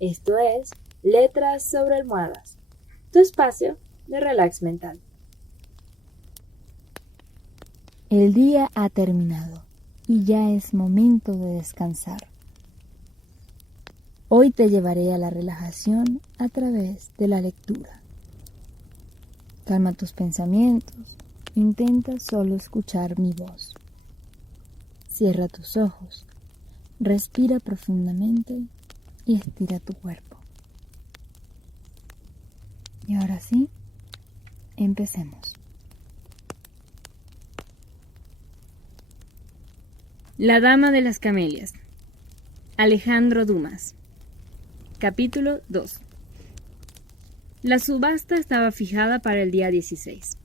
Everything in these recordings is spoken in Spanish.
Esto es Letras sobre Almohadas, tu espacio de relax mental. El día ha terminado y ya es momento de descansar. Hoy te llevaré a la relajación a través de la lectura. Calma tus pensamientos, intenta solo escuchar mi voz. Cierra tus ojos, respira profundamente y estira tu cuerpo. Y ahora sí, empecemos. La Dama de las Camelias, Alejandro Dumas. Capítulo 2. La subasta estaba fijada para el día 16.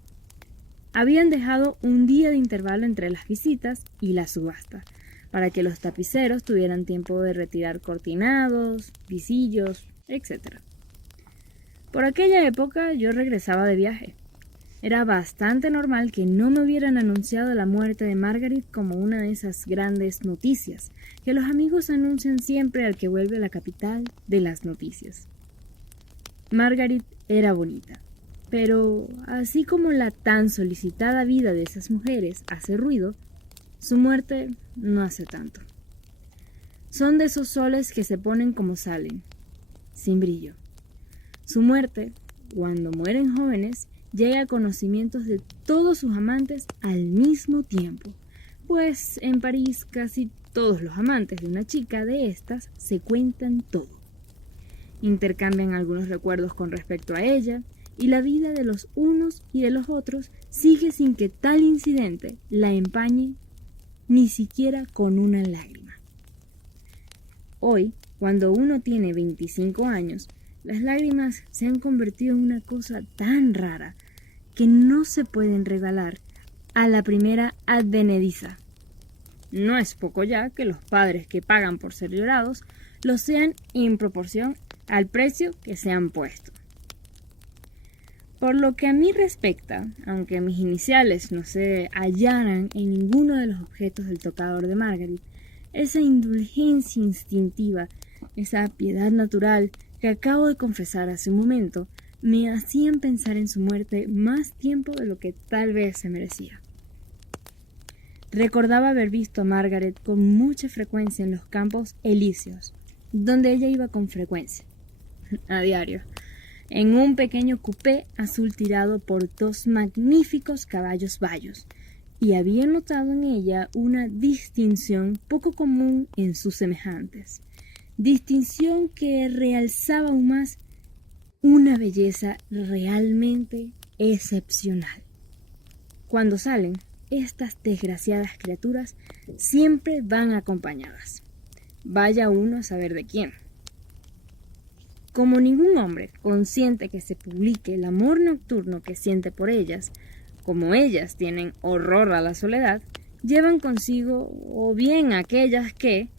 Habían dejado un día de intervalo entre las visitas y la subasta, para que los tapiceros tuvieran tiempo de retirar cortinados, visillos, etc. Por aquella época yo regresaba de viaje. Era bastante normal que no me hubieran anunciado la muerte de Margaret como una de esas grandes noticias que los amigos anuncian siempre al que vuelve a la capital de las noticias. Margaret era bonita, pero así como la tan solicitada vida de esas mujeres hace ruido, su muerte no hace tanto. Son de esos soles que se ponen como salen, sin brillo. Su muerte, cuando mueren jóvenes, llega a conocimientos de todos sus amantes al mismo tiempo, pues en París casi todos los amantes de una chica de estas se cuentan todo. Intercambian algunos recuerdos con respecto a ella, y la vida de los unos y de los otros sigue sin que tal incidente la empañe ni siquiera con una lágrima. Hoy, cuando uno tiene 25 años, las lágrimas se han convertido en una cosa tan rara que no se pueden regalar a la primera advenediza. No es poco ya que los padres que pagan por ser llorados lo sean en proporción al precio que se han puesto. Por lo que a mí respecta, aunque mis iniciales no se hallaran en ninguno de los objetos del tocador de Margaret, esa indulgencia instintiva, esa piedad natural que acabo de confesar hace un momento, me hacían pensar en su muerte más tiempo de lo que tal vez se merecía. Recordaba haber visto a Margaret con mucha frecuencia en los campos elíseos, donde ella iba con frecuencia, a diario, en un pequeño coupé azul tirado por dos magníficos caballos bayos, y había notado en ella una distinción poco común en sus semejantes, distinción que realzaba aún más una belleza realmente excepcional. Cuando salen, estas desgraciadas criaturas siempre van acompañadas. Vaya uno a saber de quién. Como ningún hombre consiente que se publique el amor nocturno que siente por ellas, como ellas tienen horror a la soledad, llevan consigo o bien a aquellas que,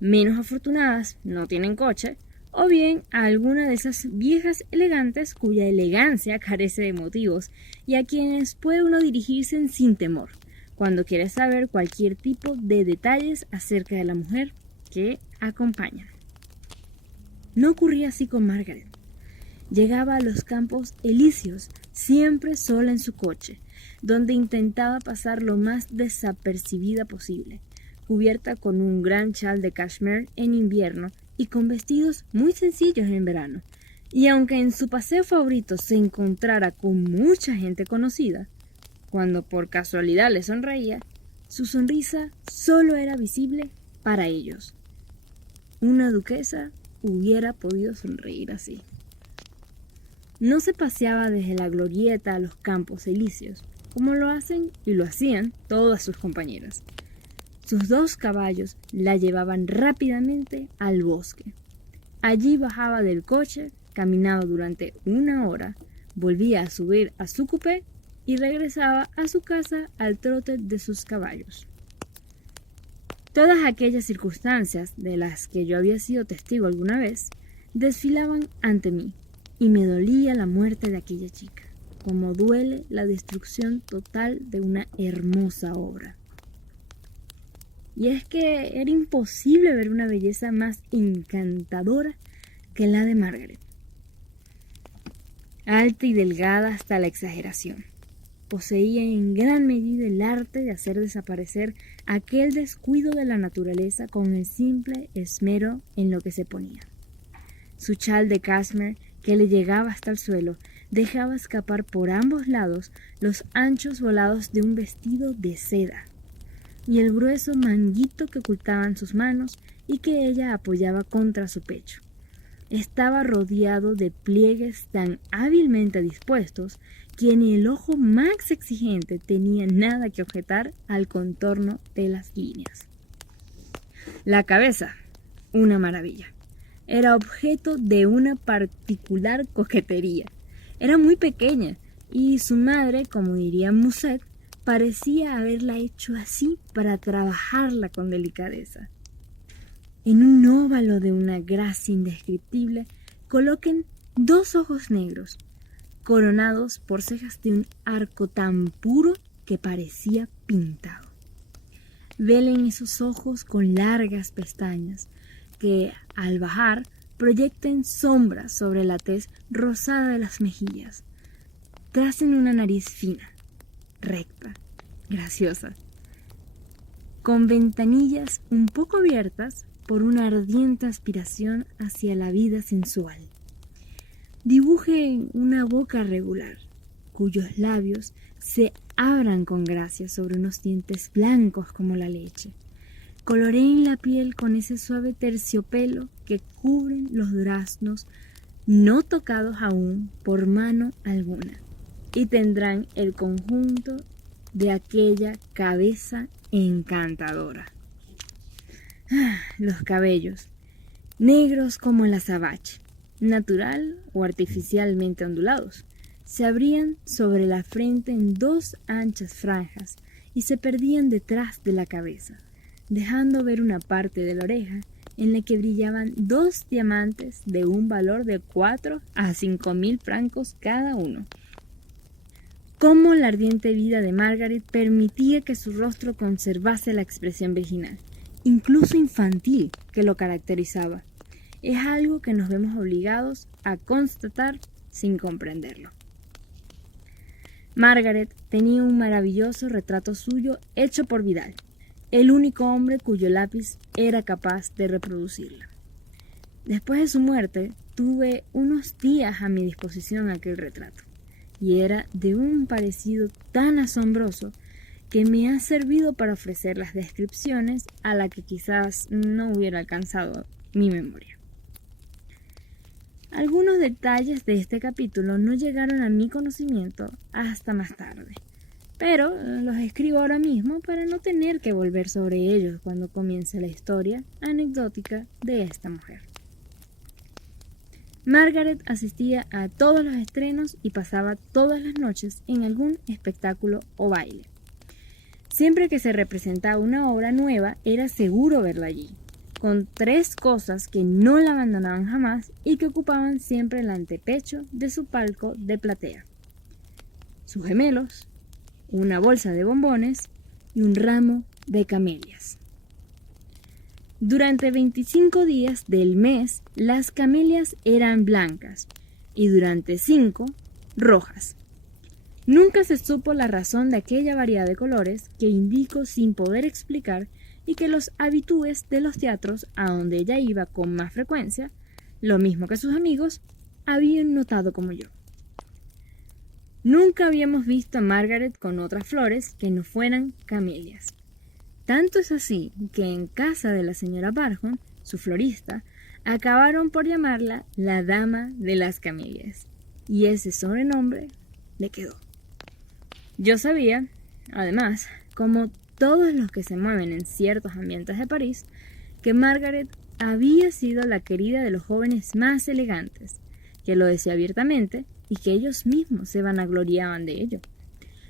menos afortunadas, no tienen coche, o bien a alguna de esas viejas elegantes cuya elegancia carece de motivos y a quienes puede uno dirigirse sin temor, cuando quiere saber cualquier tipo de detalles acerca de la mujer que acompaña. No ocurría así con Margaret. Llegaba a los campos elíseos siempre sola en su coche, donde intentaba pasar lo más desapercibida posible, cubierta con un gran chal de cashmere en invierno y con vestidos muy sencillos en verano. Y aunque en su paseo favorito se encontrara con mucha gente conocida, cuando por casualidad le sonreía, su sonrisa solo era visible para ellos. Una duquesa hubiera podido sonreír así. No se paseaba desde la glorieta a los campos elíseos, como lo hacen y lo hacían todas sus compañeras. Sus dos caballos la llevaban rápidamente al bosque. Allí bajaba del coche, caminaba durante una hora, volvía a subir a su coupé y regresaba a su casa al trote de sus caballos. Todas aquellas circunstancias de las que yo había sido testigo alguna vez desfilaban ante mí y me dolía la muerte de aquella chica, como duele la destrucción total de una hermosa obra. Y es que era imposible ver una belleza más encantadora que la de Margaret. Alta y delgada hasta la exageración, poseía en gran medida el arte de hacer desaparecer aquel descuido de la naturaleza con el simple esmero en lo que se ponía. Su chal de cashmere, que le llegaba hasta el suelo, dejaba escapar por ambos lados los anchos volados de un vestido de seda, y el grueso manguito que ocultaban sus manos y que ella apoyaba contra su pecho. Estaba rodeado de pliegues tan hábilmente dispuestos que ni el ojo más exigente tenía nada que objetar al contorno de las líneas. La cabeza, una maravilla, era objeto de una particular coquetería. Era muy pequeña y su madre, como diría Musset, parecía haberla hecho así para trabajarla con delicadeza. En un óvalo de una gracia indescriptible coloquen 2 ojos negros, coronados por cejas de un arco tan puro que parecía pintado. Velen esos ojos con largas pestañas que, al bajar, proyecten sombras sobre la tez rosada de las mejillas. Tracen una nariz fina, recta, graciosa, con ventanillas un poco abiertas por una ardiente aspiración hacia la vida sensual. Dibujen una boca regular, cuyos labios se abran con gracia sobre unos dientes blancos como la leche. Coloreen la piel con ese suave terciopelo que cubren los duraznos no tocados aún por mano alguna, y tendrán el conjunto de aquella cabeza encantadora. Los cabellos, negros como el azabache, natural o artificialmente ondulados, se abrían sobre la frente en 2 anchas franjas y se perdían detrás de la cabeza, dejando ver una parte de la oreja en la que brillaban 2 diamantes de un valor de 4 a 5,000 francos cada uno. Cómo la ardiente vida de Margaret permitía que su rostro conservase la expresión virginal, incluso infantil, que lo caracterizaba, es algo que nos vemos obligados a constatar sin comprenderlo. Margaret tenía un maravilloso retrato suyo hecho por Vidal, el único hombre cuyo lápiz era capaz de reproducirla. Después de su muerte, tuve unos días a mi disposición aquel retrato, y era de un parecido tan asombroso que me ha servido para ofrecer las descripciones a la que quizás no hubiera alcanzado mi memoria. Algunos detalles de este capítulo no llegaron a mi conocimiento hasta más tarde, pero los escribo ahora mismo para no tener que volver sobre ellos cuando comience la historia anecdótica de esta mujer. Margaret asistía a todos los estrenos y pasaba todas las noches en algún espectáculo o baile. Siempre que se representaba una obra nueva, era seguro verla allí, con 3 cosas que no la abandonaban jamás y que ocupaban siempre el antepecho de su palco de platea: sus gemelos, una bolsa de bombones y un ramo de camelias. Durante 25 días del mes, las camelias eran blancas y durante 5, rojas. Nunca se supo la razón de aquella variedad de colores que indico sin poder explicar y que los habitúes de los teatros a donde ella iba con más frecuencia, lo mismo que sus amigos, habían notado como yo. Nunca habíamos visto a Margaret con otras flores que no fueran camelias. Tanto es así que en casa de la señora Barham, su florista, acabaron por llamarla la Dama de las Camelias, y ese sobrenombre le quedó. Yo sabía, además, como todos los que se mueven en ciertos ambientes de París, que Margaret había sido la querida de los jóvenes más elegantes, que lo decía abiertamente y que ellos mismos se vanagloriaban de ello,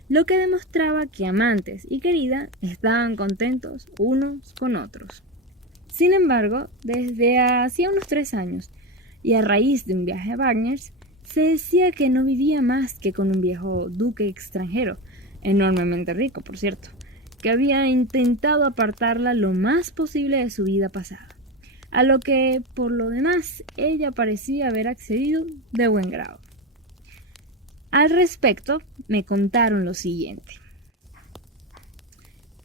lo que demostraba que amantes y querida estaban contentos unos con otros. Sin embargo, desde hacía unos 3 años, y a raíz de un viaje a Bagnères, se decía que no vivía más que con un viejo duque extranjero, enormemente rico, por cierto, que había intentado apartarla lo más posible de su vida pasada, a lo que por lo demás ella parecía haber accedido de buen grado. Al respecto, me contaron lo siguiente.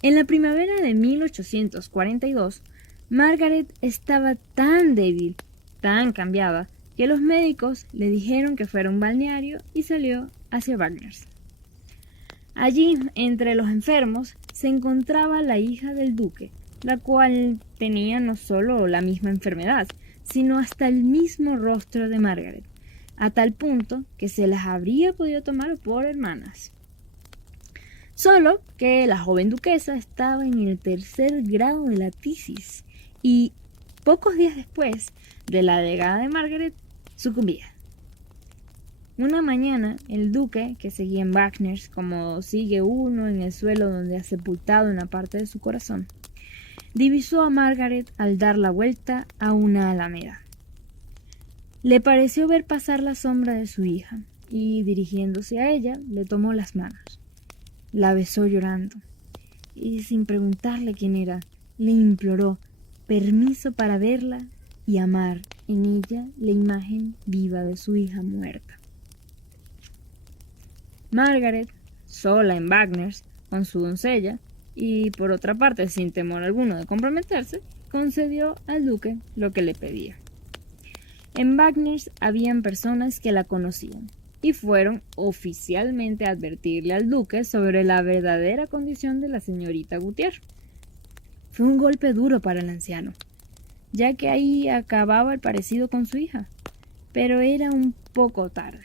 En la primavera de 1842, Margaret estaba tan débil, tan cambiada, que los médicos le dijeron que fuera a un balneario y salió hacia Bagners. Allí, entre los enfermos, se encontraba la hija del duque, la cual tenía no solo la misma enfermedad, sino hasta el mismo rostro de Margaret, a tal punto que se las habría podido tomar por hermanas. Solo que la joven duquesa estaba en el 3er grado de la tisis y pocos días después de la llegada de Margaret sucumbía. Una mañana, el duque, que seguía en Bagners como sigue uno en el suelo donde ha sepultado una parte de su corazón, divisó a Margaret al dar la vuelta a una alameda. Le pareció ver pasar la sombra de su hija y, dirigiéndose a ella, le tomó las manos. La besó llorando y, sin preguntarle quién era, le imploró permiso para verla y amar en ella la imagen viva de su hija muerta. Margaret, sola en Bagners, con su doncella, y por otra parte sin temor alguno de comprometerse, concedió al duque lo que le pedía. En Bagners habían personas que la conocían y fueron oficialmente a advertirle al duque sobre la verdadera condición de la señorita Gautier. Fue un golpe duro para el anciano, ya que ahí acababa el parecido con su hija, pero era un poco tarde.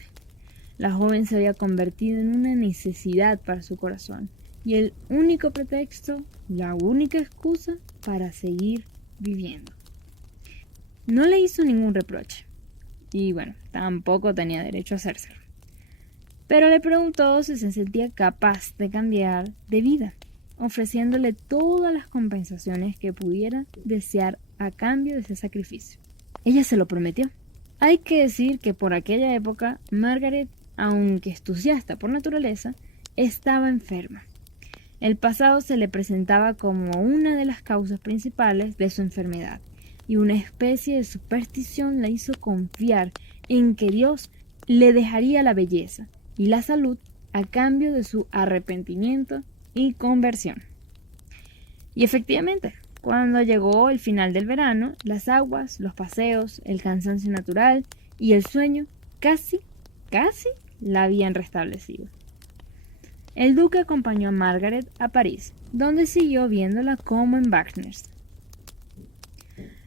La joven se había convertido en una necesidad para su corazón y el único pretexto, la única excusa para seguir viviendo. No le hizo ningún reproche y bueno, tampoco tenía derecho a hacérselo. Pero le preguntó si se sentía capaz de cambiar de vida, ofreciéndole todas las compensaciones que pudiera desear a cambio de ese sacrificio. Ella se lo prometió. Hay que decir que por aquella época Margaret, aunque entusiasta por naturaleza, estaba enferma. El pasado se le presentaba como una de las causas principales de su enfermedad, y una especie de superstición la hizo confiar en que Dios le dejaría la belleza y la salud a cambio de su arrepentimiento y conversión. Y efectivamente, cuando llegó el final del verano, las aguas, los paseos, el cansancio natural y el sueño casi la habían restablecido. El duque acompañó a Margaret a París, donde siguió viéndola como en Bagners.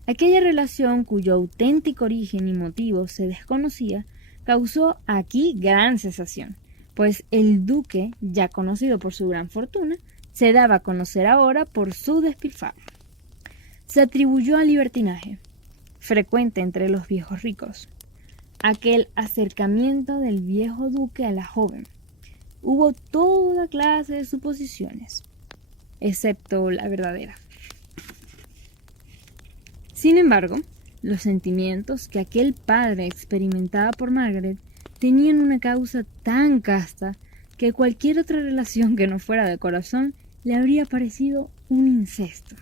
Aquella relación, cuyo auténtico origen y motivo se desconocía, causó aquí gran sensación, pues el duque, ya conocido por su gran fortuna, se daba a conocer ahora por su despilfarro. Se atribuyó al libertinaje, frecuente entre los viejos ricos, aquel acercamiento del viejo duque a la joven. Hubo toda clase de suposiciones, excepto la verdadera. Sin embargo, los sentimientos que aquel padre experimentaba por Margaret tenían una causa tan casta que cualquier otra relación que no fuera de corazón le habría parecido un incesto,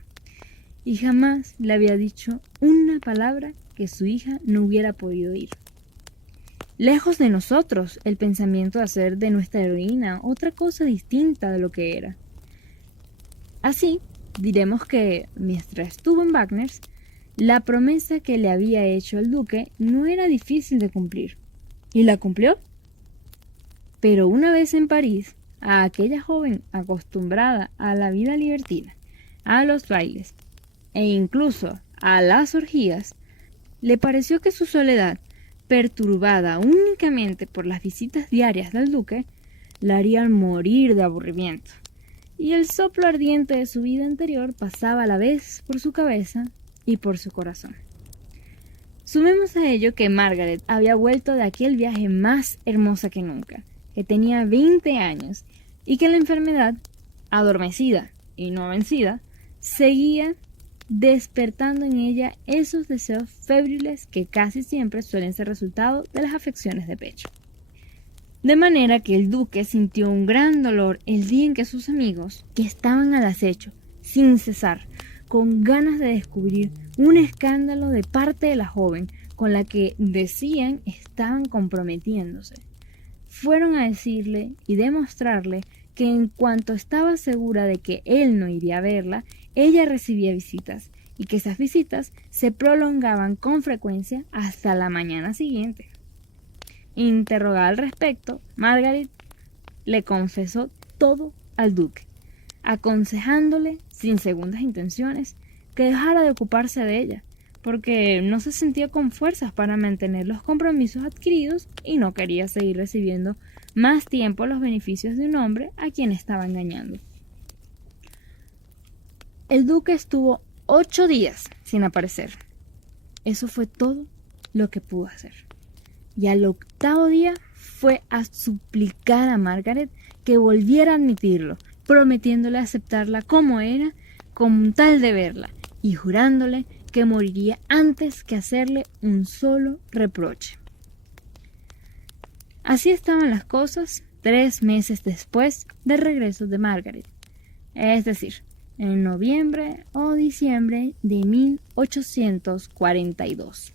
y jamás le había dicho una palabra que su hija no hubiera podido oír. Lejos de nosotros el pensamiento de hacer de nuestra heroína otra cosa distinta de lo que era. Así, diremos que, mientras estuvo en Bagners, la promesa que le había hecho el duque no era difícil de cumplir, y la cumplió. Pero una vez en París, a aquella joven acostumbrada a la vida libertina, a los bailes e incluso a las orgías, le pareció que su soledad, perturbada únicamente por las visitas diarias del duque, la harían morir de aburrimiento, y el soplo ardiente de su vida anterior pasaba a la vez por su cabeza y por su corazón. Sumemos a ello que Margaret había vuelto de aquel viaje más hermosa que nunca, que tenía 20 años, y que la enfermedad, adormecida y no vencida, seguía despertando en ella esos deseos febriles que casi siempre suelen ser resultado de las afecciones de pecho. De manera que el duque sintió un gran dolor el día en que sus amigos, que estaban al acecho, sin cesar, con ganas de descubrir un escándalo de parte de la joven con la que decían estaban comprometiéndose. Fueron a decirle y demostrarle que en cuanto estaba segura de que él no iría a verla, ella recibía visitas y que esas visitas se prolongaban con frecuencia hasta la mañana siguiente. Interrogada al respecto, Margaret le confesó todo al duque, aconsejándole, sin segundas intenciones, que dejara de ocuparse de ella, porque no se sentía con fuerzas para mantener los compromisos adquiridos y no quería seguir recibiendo más tiempo los beneficios de un hombre a quien estaba engañando. El duque estuvo 8 días sin aparecer. Eso fue todo lo que pudo hacer. Y al 8º día fue a suplicar a Margaret que volviera a admitirlo, prometiéndole aceptarla como era, con tal de verla, y jurándole que moriría antes que hacerle un solo reproche. Así estaban las cosas 3 meses después del regreso de Margaret, es decir, en noviembre o diciembre de 1842.